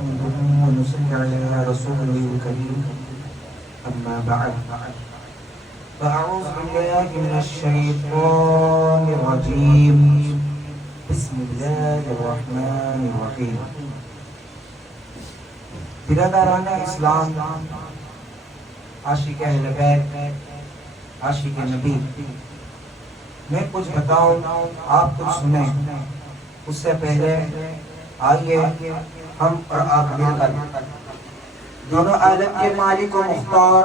نحمده ونصلي على رسوله الكريم أما بعد فأعوذ بالله من الشيطان الرجيم بسم الله الرحمن الرحیم. برادران اسلام، عاشق اہل بیت، عاشق نبی، میں کچھ بتاؤں آپ کچھ سنیں. اس سے پہلے آئیے ہم اور آپ مل کر دونوں عالم کے مالک و مختار،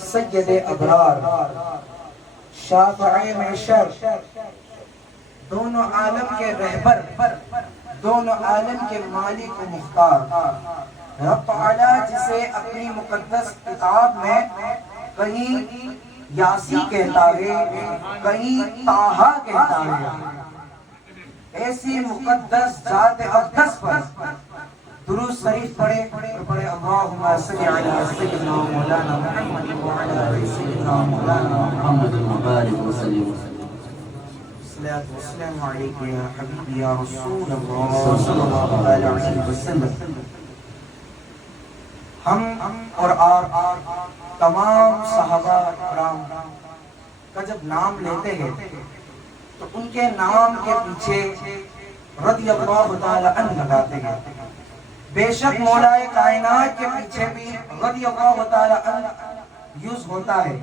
سید ابرار، شافع محشر، دونوں عالم کے رہبر، دونوں عالم کے مالک و مختار رب تعالیٰ جسے اپنی مقدس کتاب میں کہیں یاسی کہتا ہے، کہیں طٰہٰ کہتا ہے، ایسی مقدس ذات اقدس پر درود شریف پڑھے اللہم صلی علی سیدنا مولانا محمد وعلی آل سیدنا مولانا محمد وبارک وسلم. الصلاۃ والسلام علیک یا حبیبی یا رسول اللہ صلی اللہ علیہ وسلم. ہم اور آپ تمام صحابہ کرام کا جب نام لیتے ہیں تو ان کے نام کے پیچھے رضی اللہ تعالی عنہ لگاتے ہیں. بے شک مولا کائنات کے پیچھے بھی رضی اللہ تعالی عنہ یوز ہوتا ہے،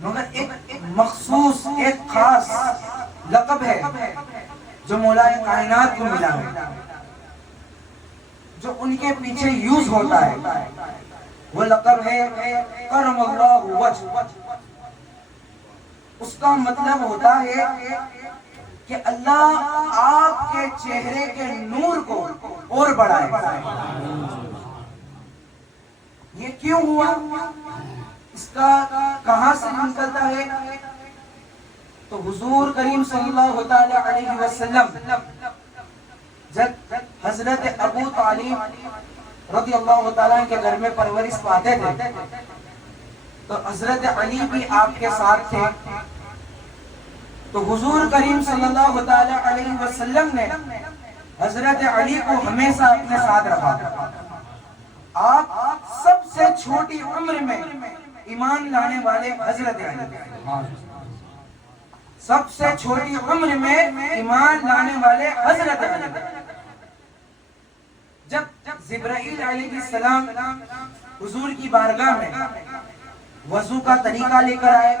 مگر ایک مخصوص، ایک خاص لقب ہے جو مولا کائنات کو ملا ہے، جو ان کے پیچھے یوز ہوتا ہے. وہ لقب ہے کرم اللہ وجہ. اس کا مطلب ہوتا ہے کہ اللہ آپ کے چہرے کے نور کو اور بڑھائے. یہ کیوں ہوا؟ اس کا کہاں سے نکلتا ہے؟ تو حضور کریم صلی اللہ تعالی علیہ وسلم جب حضرت ابو طالب رضی اللہ تعالیٰ کے گھر میں پرورش پاتے تھے تو حضرت علی بھی آپ کے ساتھ تھے. تو حضور کریم صلی اللہ تعالی علیہ وسلم نے حضرت علی کو ہمیشہ اپنے ساتھ رکھا. آپ سب سے چھوٹی عمر میں ایمان لانے والے حضرت علی، سب سے چھوٹی عمر میں ایمان لانے والے حضرت علی. جب جبرائیل علیہ السلام حضور کی بارگاہ میں وضو کا طریقہ لے کر آئے،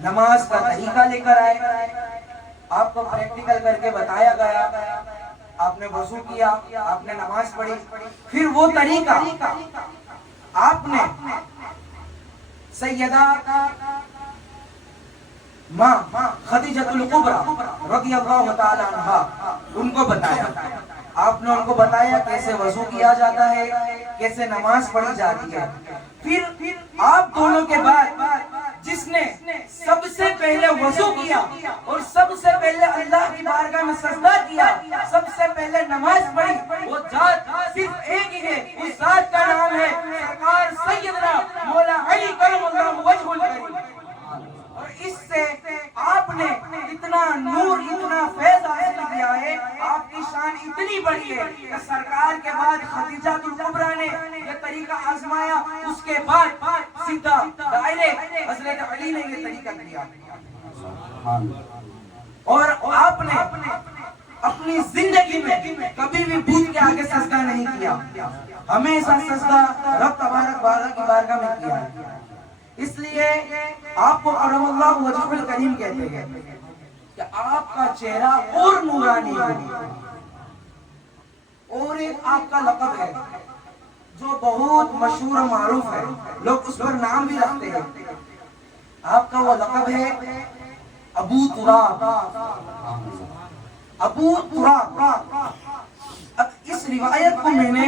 نماز کا طریقہ لے کر آئے، آپ کو پریکٹیکل کر کے بتایا گیا، آپ نے وضو کیا، آپ نے نماز پڑھی، پھر وہ طریقہ آپ نے سیدہ ماں خدیجۃ الکبریٰ رضی اللہ تعالی عنہا ان کو بتایا. آپ نے ان کو بتایا کیسے وضو کیا جاتا ہے، کیسے نماز پڑھی جاتی ہے. پھر آپ دونوں کے بعد جس نے سب سے پہلے وضو کیا اور سب سے پہلے اللہ کی بارگاہ میں سجدہ کیا، سب سے پہلے نماز پڑھی، وہ ذات صرف ایک ہی ہے. اس ذات کا نام ہے سرکار سیدنا مولا علی کرم اللہ وجہ الکریم. اور اس سے آپ نے اتنا نور، اتنا فیض حاصل کیا ہے، آپ کی شان اتنی بڑی ہے کہ سرکار کے بعد خدیجہ الکبریٰ نے یہ طریقہ آزمایا، اس کے بعد سیدھا ڈائریکٹ حضرت علی نے یہ طریقہ کیا. اور آپ نے اپنی زندگی میں کبھی بھی بت کے آگے سجدہ نہیں کیا، ہمیشہ سجدہ رب تبارک و تعالیٰ کی بارگاہ میں کیا ہے. اس لیے آپ کو کرم اللہ وجہ الکریم کہتے ہیں کہ آپ کا چہرہ اور نورانی ہے. اور ایک آپ کا لقب ہے جو بہت مشہور و معروف ہے، لوگ اس پر نام بھی رکھتے ہیں. آپ کا وہ لقب ہے ابو تراب. ابو تراب. اب اس روایت کو میں نے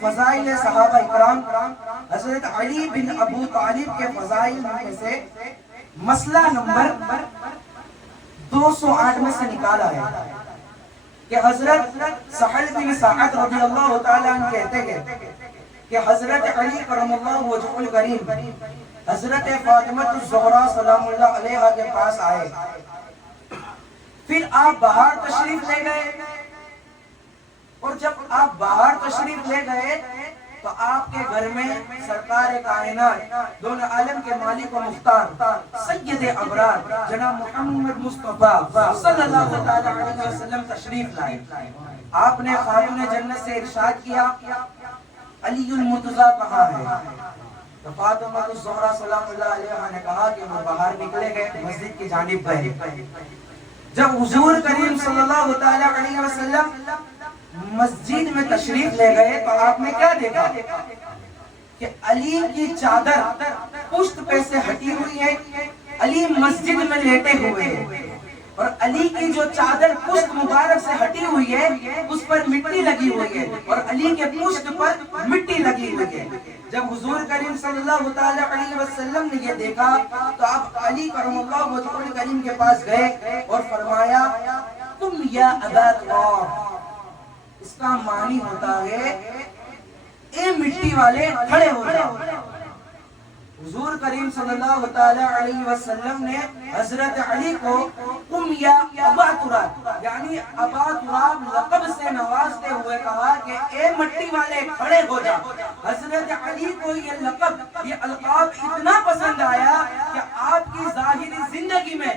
فضائل صحابہ اکرام حضرت علی بن ابو طالب کے فضائل میں سے مسئلہ نمبر 208 میں سے نکالا ہے کہ حضرت سہل بن سعد رضی اللہ تعالیٰ عنہ کہتے ہیں کہ حضرت علی کرم اللہ وجہ الکریم حضرت فاطمہ الزہرا سلام اللہ علیہا کے پاس آئے. پھر آپ باہر تشریف لے گئے اور جب آپ باہر تشریف لے گئے تو آپ کے گھر میں سرکار کائنات دونوں عالم کے مالک و مختار سید ابرار جناب محمد مصطفیٰ صلی اللہ علیہ وسلم تشریف لائے. آپ نے خاتون جنت سے ارشاد کیا علی المرتضیٰ کہاں ہے؟ تو فاطمہ الزہرا سلام اللہ علیہا نے کہا کہ وہ باہر نکلے گئے مسجد کی جانب گئے. جب حضور کریم صلی اللہ علیہ وسلم مسجد میں تشریف لے گئے تو آپ نے کیا دیکھا کہ علی کی چادر پشت پہ سے ہٹی ہوئی ہے, علی مسجد میں لیٹے ہوئے ہیں اور علی کی جو چادر پشت مبارک سے ہٹی ہوئی ہے اس پر مٹی لگی ہوئی ہے اور علی کے پشت پر مٹی لگی ہوئی ہے. جب حضور کریم صلی اللہ علیہ وسلم نے یہ دیکھا تو آپ علی کرم اللہ وجہہ کریم کے پاس گئے اور فرمایا تم یا ابا طاہر, اس کا معنی ہوتا ہے اے مٹی والے کھڑے ہو جاؤ. حضور کریم صلی اللہ علیہ وسلم نے حضرت علی کو تم یا ابا تراب یعنی ابا تراب لقب سے نوازتے ہوئے کہا کہ اے مٹی والے کھڑے ہو جاؤ. حضرت علی کو یہ لقب یہ القاب اتنا پسند آیا کہ آپ کی ظاہری زندگی میں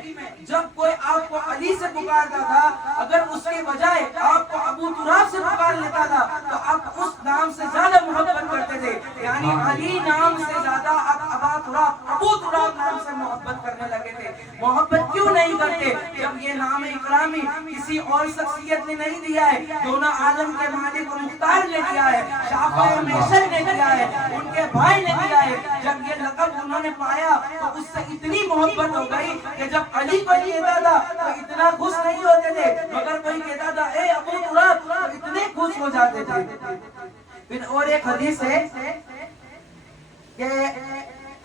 جب کوئی آپ کو علی سے پکارتا تھا اگر اس کے بجائے آپ کو ابو تراب سے پکار لیتا تھا تو آپ اس نام سے زیادہ محبت کرتے تھے. یعنی علی نام سے زیادہ آپ ابا تراب ابو تراب نام سے محبت کرنے لگے تھے. محبت کیوں نہیں کرتے جب یہ نام اکرامی کسی اور شخصیت نے نہیں دیا ہے, دونوں عالم کے مالک و مختار نے دیا ہے, شافع محشر نے دیا ہے, ان کے بھائی نے دیا ہے. جب یہ لقب انہوں نے پایا تو اس سے اتنی محبت ہو گئی کہ جب علی کو کہتا تھا تو اتنا خوش نہیں ہوتے تھے, مگر کوئی کہتا تھا اے ابو تراب تو اتنے خوش ہو جاتے تھے. پھر اور ایک حدیث ہے کہ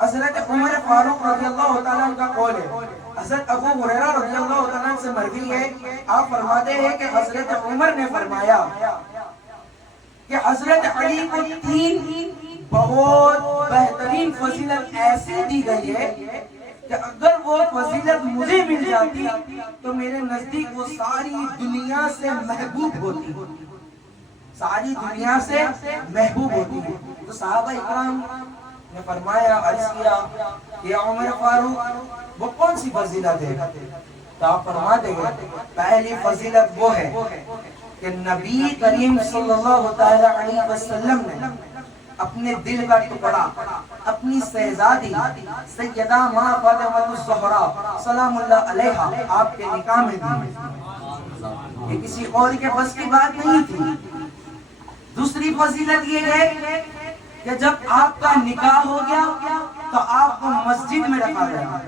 حضرت عمر فاروق رضی اللہ تعالیٰ عنہ کا قول ہے, حضرت ابو ہریرہ رضی اللہ تعالیٰ عنہ سے مروی ہے, آپ فرماتے ہیں کہ حضرت عمر نے فرمایا کہ حضرت علی کو 3 بہت بہترین فضیلت ایسی دی گئی ہے کہ اگر وہ فضیلت مجھے مل جاتی تو میرے نزدیک وہ ساری دنیا سے محبوب ہوتی, ساری دنیا سے محبوب ہوتی ہے. تو صحابہ اکرام نے فرمایا عرض کیا کہ عمر فاروق وہ کون سی فضیلت ہے؟ تو آپ فرماتے ہیں پہلی فضیلت وہ ہے کہ نبی کریم صلی اللہ علیہ وسلم نے اپنے دل کا ٹکڑا اپنی شہزادی سیدہ ماں فاطمہ الزہرا سلام اللہ علیہا آپ کے نکاح میں دی. یہ کسی اور کے بس کی بات نہیں تھی. دوسری فضیلت یہ ہے کہ جب آپ کا نکاح ہو گیا تو آپ کو مسجد میں رکھا گیا.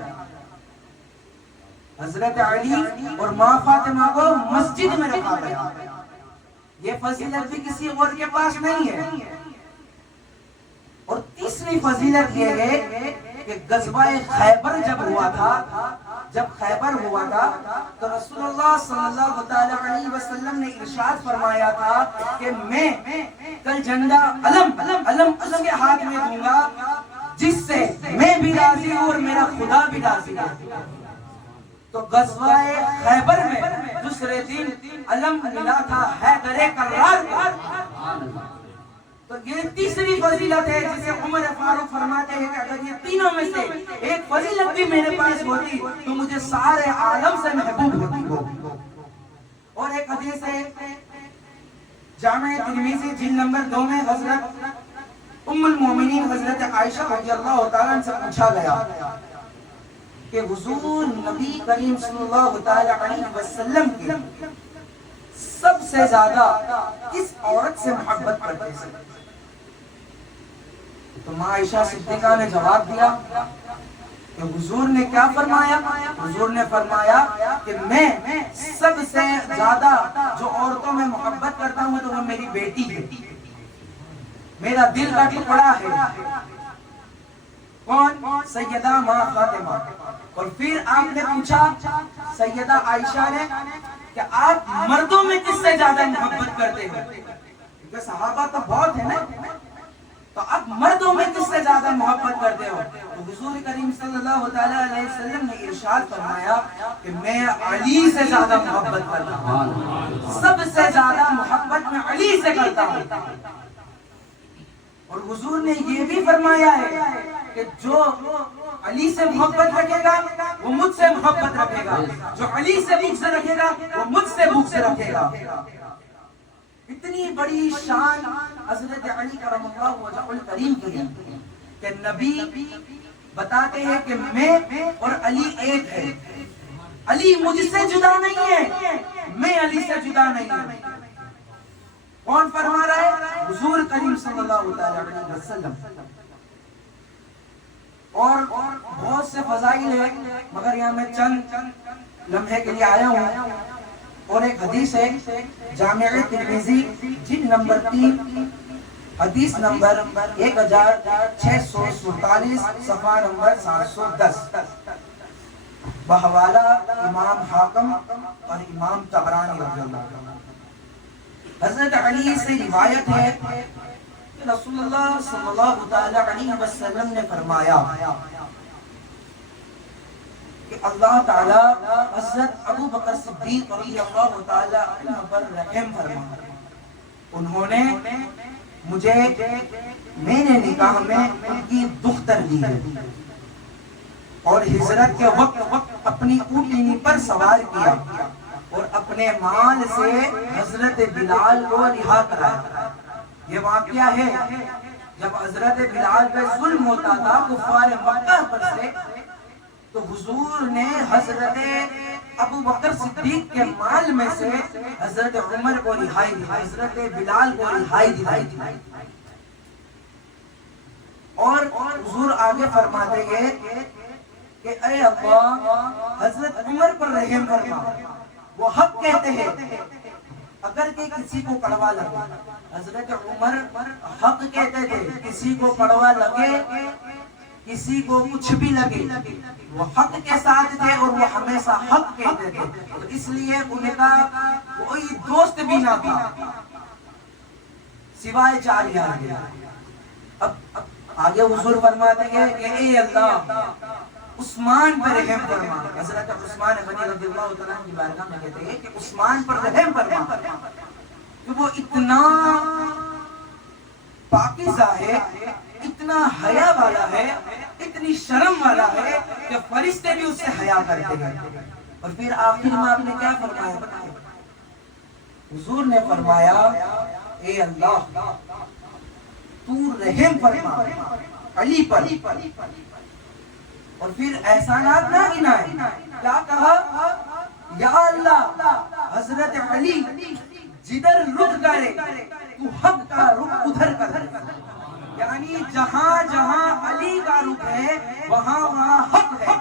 حضرت علی اور ماں فاطمہ کو مسجد میں رکھا گیا. یہ فضیلت بھی کسی اور کے پاس نہیں ہے. اور تیسری فضیلت یہ ہے کہ غزوہ خیبر جب ہوا تھا تو رسول اللہ صلی اللہ علیہ وسلم نے ارشاد فرمایا تھا کہ میں کل جھنڈا علم اس کے ہاتھ میں دوں گا جس سے میں بھی راضی ہوں اور میرا خدا بھی راضی ہے. تو غزوہ خیبر میں دوسرے دن علم ملا تھا حیدر کرار پر. تو یہ تیسری فضیلت ہے جسے عمر فاروق فرماتے ہیں کہ اگر یہ تینوں میں سے ایک فضیلت بھی میرے پاس ہوتی تو مجھے سارے عالم سے محبوب ہوتی ہو. اور ایک حدیث ہے جامع ترمذی جلد نمبر 2 میں حضرت ام المومنین حضرت عائشہ رضی اللہ تعالیٰ عنہ سے پوچھا گیا کہ حضور نبی کریم صلی اللہ علیہ وسلم کی سب سے زیادہ کس عورت سے محبت کرتے ہیں؟ تو ماں عائشہ صدیقہ نے جواب دیا کہ حضور نے کیا فرمایا؟ حضور نے فرمایا کہ میں سب سے زیادہ جو عورتوں میں محبت کرتا ہوں تو وہ میری بیٹی ہے, میرا دل کا ٹکڑا ہے. کون؟ سیدہ ماں فاطمہ. اور پھر آپ نے پوچھا سیدہ عائشہ نے کہ آپ مردوں میں کس سے زیادہ محبت کرتے ہیں؟ کیونکہ صحابہ تو بہت ہیں نا, تو آپ مردوں میں کس سے زیادہ محبت کرتے ہو؟ تو حضور کریم صلی اللہ علیہ وسلم نے ارشاد فرمایا کہ میں علی سے زیادہ محبت کرتا ہوں. سب سے زیادہ محبت محبت میں علی سے کرتا ہوں. اور حضور نے یہ بھی فرمایا ہے کہ جو علی سے محبت رکھے گا وہ مجھ سے محبت رکھے گا, جو علی سے بغض رکھے گا وہ مجھ سے بغض رکھے گا. اتنی بڑی شان حضرت علی کرم اللہ وجہ الکریم کی ہے کہ نبی بتاتے ہیں کہ میں اور علی ایک ہے. علی مجھ سے جدا نہیں ہے, میں علی سے جدا نہیں ہوں. کون فرما رہا ہے؟ حضور کریم صلی اللہ علیہ وسلم. اور بہت سے فضائل ہیں مگر یہاں میں چند لمحے کے لیے آیا ہوں. اور ایک حدیث ہے جامع ترمذی جلد نمبر 3 حدیث نمبر 1647 صفحہ نمبر 710 بحوالہ امام حاکم اور امام طبرانی رضی اللہ عنہ. حضرت علی سے روایت ہے کہ رسول اللہ صلی اللہ تعالی علیہ وسلم نے فرمایا کہ اللہ تعالی حضرت ابو بکر صدیق رضی اللہ تعالی عنہ پر رحم فرمایا. انہوں نے مجھے میرے نکاح میں ان کی دختر دی ہے اور ہجرت کے وقت اپنی اونٹنی پر سوار کیا اور اپنے مال سے حضرت بلال کو رہا کرایا. یہ واقعہ ہے جب حضرت بلال پہ ظلم ہوتا تھا کفار مکہ پر سے, تو حضور نے حضرت ابو بکر صدیق کے مال میں سے حضرت عمر کو رہائی دی, حضرت بلال کو رہائی دی. اور حضور آگے فرماتے گئے کہ اے اللہ حضرت عمر پر رحم فرما, وہ حق کہتے ہیں اگر کہ کسی کو کڑوا لگے. حضرت عمر حق کہتے تھے, کسی کو کڑوا لگے کسی کو کچھ بھی لگے وہ حق کے ساتھ تھے اور وہ ہمیشہ حق کہتے تھے. تو اس لیے ان کا کوئی دوست بھی نہ تھا سوائے 4 یار کے. اب آگے حضور فرماتے ہیں کہ اے اللہ عثمان پر رحم فرما. حضرت عثمان غنی رضی اللہ تعالیٰ کی بارگاہ میں کہتے ہیں کہ عثمان پر رحم فرما کہ وہ اتنا پاکیزہ ہے, اتنا حیا والا ہے, اتنی شرم والا ہے کہ فرشتے بھی اس سے حیا کرتے ہیں. اور پھر آخر میں آپ نے کیا فرمایا بتائیں؟ حضور نے فرمایا اے اللہ تو رحم فرما علی پر. اور پھر احسانات نہ گنائے, کیا کہا یا اللہ حضرت علی جدھر رخ کرے تو حق کا رخ ادھر کر. یعنی جہاں جہاں علی کا رخ ہے وہاں وہاں حق ہے.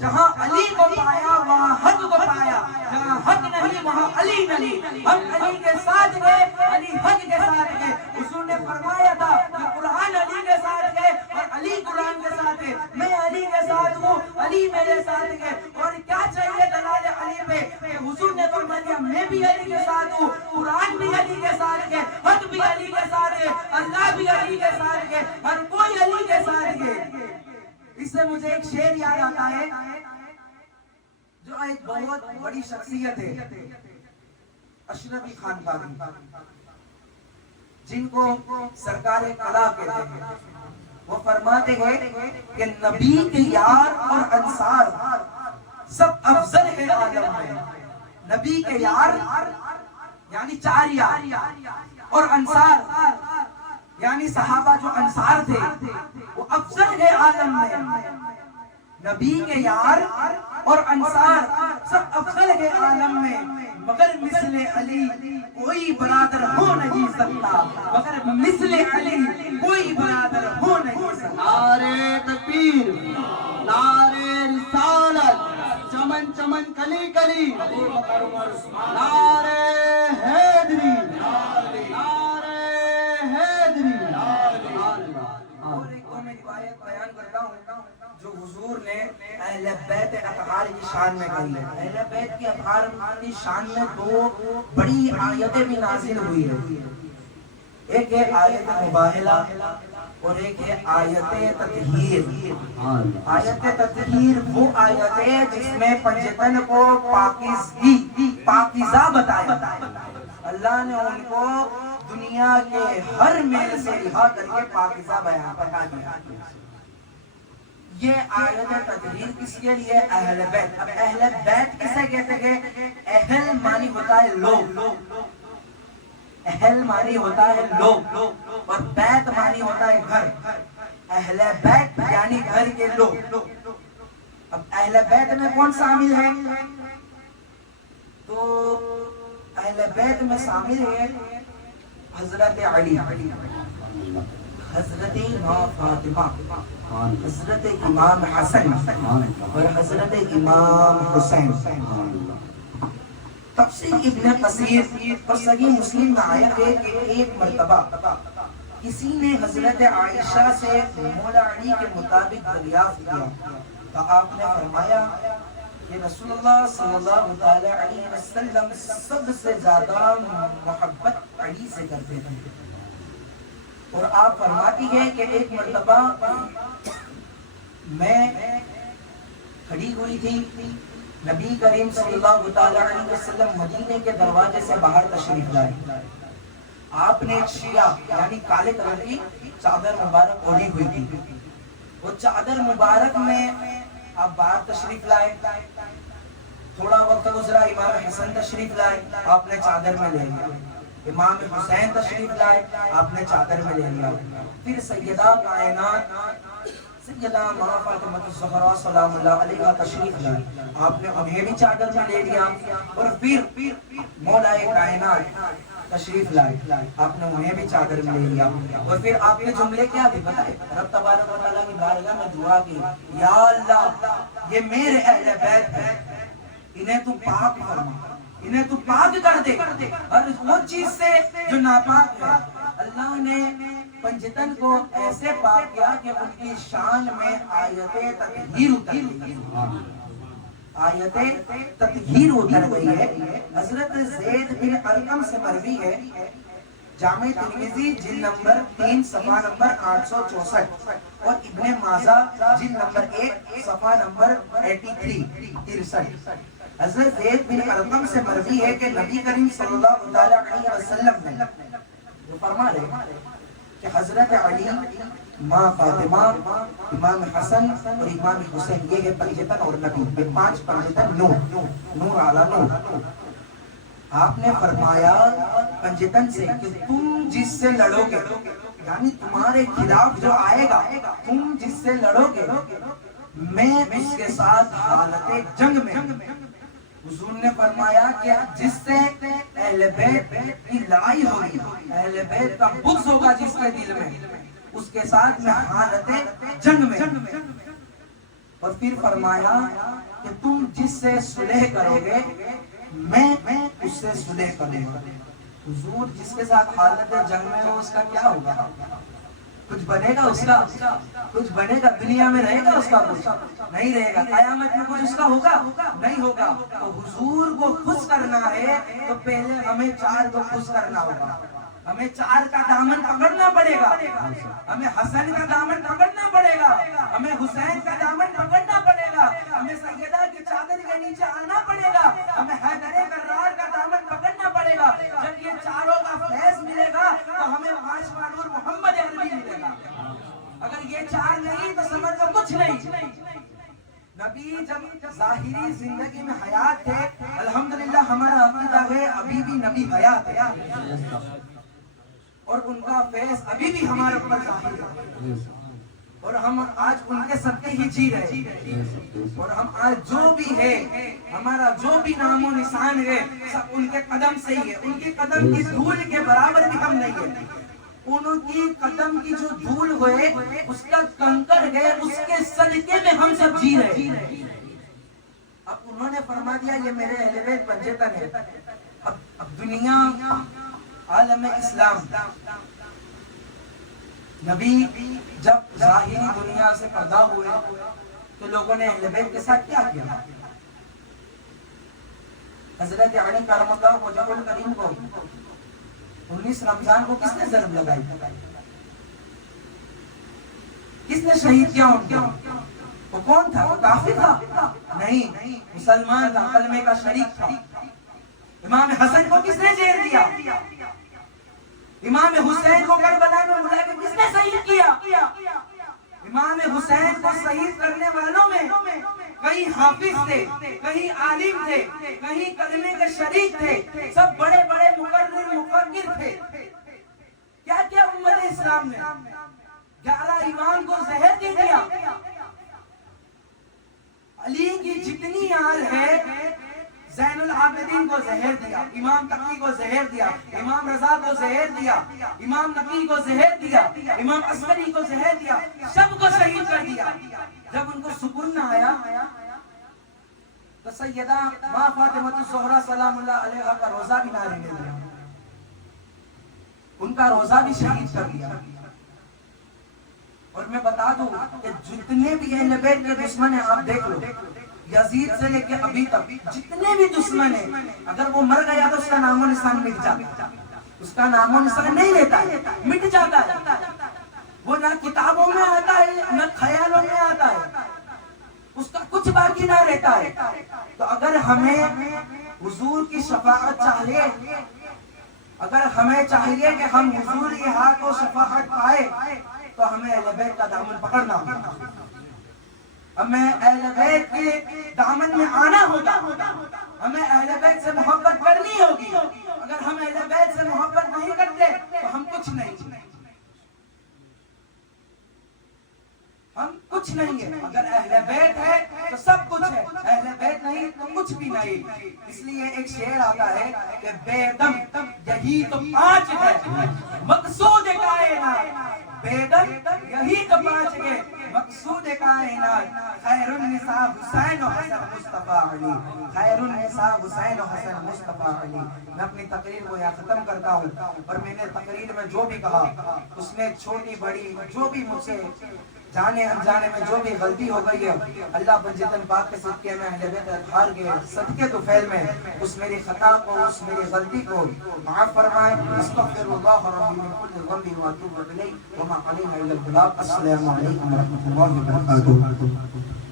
جہاں علی کو پایا وہاں حق کو پایا, جہاں حق نہیں وہاں علی نہیں. حق علی کے ساتھ گئے, علی حق کے ساتھ گئے. حضور نے فرمایا تھا کہ قرآن علی کے ساتھ گئے اور علی قرآن کے ساتھ گئے. میں علی کے ساتھ ہوں, علی میرے ساتھ گئے. اور کیا چاہیے دلال علی پہ کہ حضور نے فرمایا میں بھی علی کے ساتھ ہوں, قرآن بھی علی کے ساتھ گئے, حق بھی علی کے ساتھ گئے, اللہ بھی علی کے ساتھ گئے, ہر کوئی علی کے ساتھ گئے. اس سے مجھے ایک شعر یاد آتا ہے جو ایک بہت بڑی شخصیت ہے اشرفی خان قاضی, جن کو سرکار کلا کہتے ہیں. وہ فرماتے ہیں کہ نبی کے یار اور انصار سب افضل ہے عالم میں. نبی کے یار یعنی 4 یار اور انصار یعنی صحابہ جو انصار تھے وہ افضل ہے عالم میں. نبی کے یار اور انصار سب افضل ہے عالم میں, مگر مثل علی کوئی برادر ہو نہیں سکتا, مگر مثل علی کوئی برادر ہو نہیں سکتا. نعرے تکبیر, نعرے رسالت, چمن چمن کلی کلی, نعرے حیدری, نعرے حیدری. اور ایک اور میں روایت بیان کرتا ہوں جو حضور نے اہل بیت اطہار کی شان میں کہی ہے. اہل بیت کی اطہار کی شان میں 2 بڑی آیتیں بھی نازل ہوئی ہیں. ایک ہے آیت مباہلہ اور ایک ہے آیت تطہیر. آیت تطہیر وہ آیت ہے جس میں پنجتن کو پاکیزگی پاکیزہ بتایا. اللہ نے ان کو دنیا کے ہر میل سے رہا کر کے پاکیزہ بیان بتا دیا. یہ آیت تطہیر کس کے لیے؟ اہل بیت. اب اہل بیت کسے کہتے ہیں؟ اہل معنی ہوتا ہے لوگ، اہل معنی ہوتا ہے لوگ، اور بیت معنی ہوتا ہے گھر. اہل بیت یعنی گھر کے لوگ. اب اہل بیت میں کون شامل ہے؟ تو اہل بیت میں شامل ہے حضرت علی، حضرت امام فاطمہ، حضرت امام حسن اور حضرت امام حسین. تفسیر ابن کثیر اور صحیح مسلم میں آیا ہے کہ ایک مرتبہ کسی نے حضرت عائشہ سے مولا علی کے مطابق دریافت کیا تو آپ نے فرمایا کہ رسول اللہ صلی اللہ علیہ وسلم سب سے زیادہ محبت علی سے کرتے تھے. اور آپ فرماتی ہے کہ ایک مرتبہ میں کھڑی ہوئی تھی، نبی کریم صلی اللہ علیہ وسلم مدینے کے دروازے سے باہر تشریف لائے. آپ نے ایک شیعہ یعنی کالے کلر کی چادر مبارک اوڑھی ہوئی تھی. وہ چادر مبارک میں آپ باہر تشریف لائے. تھوڑا وقت گزرا، امام حسن تشریف لائے، آپ نے چادر میں لے لیا. امام حسین تشریف لائے، آپ نے چادر میں لے لیا. پھر سیدہ کائنات سیدہ ماں فاطمہ الزہرا سلام اللہ علیہا تشریف لائے، آپ نے انہیں بھی چادر میں لے لیا. اور پھر مولا کائنات تشریف لائے، آپ نے انہیں بھی چادر میں لے لیا. اور پھر آپ نے جملے کیا بھی بتائے؟ رب تبارک و تعالیٰ کی بارگاہ میں دعا کی، یا اللہ یہ میرے اہل بیت ہے، انہیں تو پاک فرما، انہیں تو پاک کر دے اور وہ چیز سے جو ناپاک ہے. اللہ نے پنجتن کو ایسے پاک کیا کہ ان کی شان میں آیت تطہیر اتر گئی، آیت تطہیر اتر گئی ہے. حضرت زید بن ارقم سے مروی ہے، جامع ترمذی جلد نمبر 3 صفحہ نمبر 864 اور ابن ماجہ جلد نمبر 1 صفحہ نمبر 63. حضرت زید بن ارقم سے مروی ہے کہ نبی کریم صلی اللہ علیہ وسلم نے فرما رہے کہ حضرت علی، ماں فاطمہ، امام حسن اور امام حسین، یہ ہے پنجتن اور نبی، یہ 5 پنجتن نور اعلیٰ نور. آپ نے فرمایا پنجتن سے کہ تم جس سے لڑو گے، یعنی تمہارے خلاف جو آئے گا، تم جس سے لڑو گے میں اس کے ساتھ حالت جنگ میں. حضور نے فرمایا کہ جس سے اہل بیت کی لڑائی ہوگی، اہل بیت کا بغض ہوگا جس کے دل میں، اس کے ساتھ میں حالت جنگ میں. اور پھر فرمایا کہ تم جس سے صلح کرو گے میں اس سے صلح کروں گا. حضور جس کے ساتھ حالت جنگ میں ہو اس کا کیا ہوگا؟ کچھ بنے گا اس کا؟ کچھ بنے گا؟ دنیا میں رہے گا اس کا؟ کچھ نہیں رہے گا. قیامت میں کچھ اس کا ہوگا؟ نہیں ہوگا. تو حضور کو خوش کرنا ہے تو پہلے ہمیں 4 کو خوش کرنا ہوگا. ہمیں 4 کا دامن پکڑنا پڑے گا. ہمیں حسن کا دامن پکڑنا پڑے گا، ہمیں حسین کا دامن پکڑنا پڑے گا، ہمیں سیدہ کی چادر کے نیچے آنا پڑے گا، ہمیں حیدر کرار کا دامن پکڑنا پڑے گا. جب یہ 4 کا فیض ملے گا تو ہمیں 5واں نور محمد عربی ملے گا. اگر یہ 4 نہیں تو سمجھ لو کچھ نہیں. نبی جب ظاہری زندگی میں حیات تھے، الحمدللہ ہمارا عقیدہ ہے ابھی بھی نبی حیات ہے اور ان کا فیض ابھی بھی ہمارے اوپر ظاہر ہے اور ہم آج ان کے صدقے ہی جی رہے ہیں. اور ہم آج جو بھی ہے، ہمارا جو بھی نام و نشان ہے، سب ان کے قدم سے ہی ہے. ان کے قدم کی دھول کے برابر بھی ہم نہیں ہیں. ان کی قدم کی جو دھول ہوئے، اس کا کنکر ہے، اس کے صدقے میں ہم سب جی رہے ہیں. اب انہوں نے فرما دیا یہ میرے اہل بیت پنجتن ہے. اب دنیا، عالم اسلام، نبی جب ظاہری دنیا سے پردہ ہوئے تو لوگوں نے اہل بیت کے ساتھ کیا کیا؟ حضرت علی کرم اللہ وجہہ الکریم کو 19 رمضان کو کس نے ضرب لگائی؟ کس نے شہید کیا ان کو؟ وہ کون تھا؟ وہ کافر تھا؟ نہیں، مسلمان تھا، کلمے کا شریک تھا. امام حسن کو کس نے زہر دیا؟ امام حسین کو کربلا میں بلا کے کس نے شہید کیا؟ امام حسین کو شہید کرنے والوں میں کئی حافظ تھے، کئی عالم تھے، کئی کلمے کے شریک تھے، سب بڑے بڑے مقرر مفکر تھے. کیا کیا امت اسلام نے؟ 11 امام کو زہر دے دیا. علی کی جتنی آل ہے، زین العابدین کو زہر دیا، امام تقی کو زہر دیا، امام رضا کو زہر دیا، امام نقی کو زہر دیا، امام عسکری کو زہر دیا، سب کو شہید کر دیا. جب ان کو سکون نہ آیا تو سیدہ ماں فاطمہ الزہرا سلام اللہ علیہا کا روزہ بھی نہ لینے دیا، ان کا روزہ بھی شہید کر دیا. اور میں بتا دوں کہ جتنے بھی اہل بیت کے دشمن ہیں، آپ دیکھ لو، یزید سے لے کے ابھی تک جتنے بھی دشمن ہیں، اگر وہ مر گیا تو اس کا نام و نشان مٹ جاتا ہے، اس کا نام و نشان نہیں رہتا ہے، مٹ جاتا ہے. وہ نہ کتابوں میں آتا ہے نہ خیالوں میں آتا ہے، اس کا کچھ باقی نہ رہتا ہے. تو اگر ہمیں حضور کی شفاعت چاہیے، اگر ہمیں چاہیے کہ ہم حضور کی ہاتھ و شفاعت پائے، تو ہمیں اہل بیت کا دامن پکڑنا ہوگا، ہمیں اہل بیت کے دامن میں آنا ہوگا، ہمیں اہل بیت سے محبت کرنی ہوگی. اگر ہم اہل بیت سے محبت نہیں کرتے تو ہم کچھ نہیں، ہم کچھ نہیں ہیں. اگر اہل بیت ہے تو سب کچھ ہے، اہل بیت نہیں تو کچھ بھی نہیں. اس لیے ایک شعر آتا ہے کہ بے دم یہی تو پانچ ہے مقصود کائنات، بے دم یہی تو پانچ ہے مقصود کائنات. خیر النساء حسین و حسن مصطفیٰ علی، خیر النساء حسین و حسن مصطفیٰ علی. میں اپنی تقریر کو یہاں ختم کرتا ہوں، اور میں نے تقریر میں جو بھی کہا اس میں چھوٹی بڑی جو بھی مجھ سے جانے انجانے میں جو بھی غلطی ہو گئی ہے، اللہ بنجتن پاک کے صدقے میں اہل بیت اطہار کے صدقے تو فعل میں اس میری خطا کو، اس میری غلطی کو معاف فرمائے. استغفر اللہ ربی من کل ذنب واتوب الیہ وما علینا الا البلاغ. السلام علیکم ورحمۃ اللہ وبرکاتہ.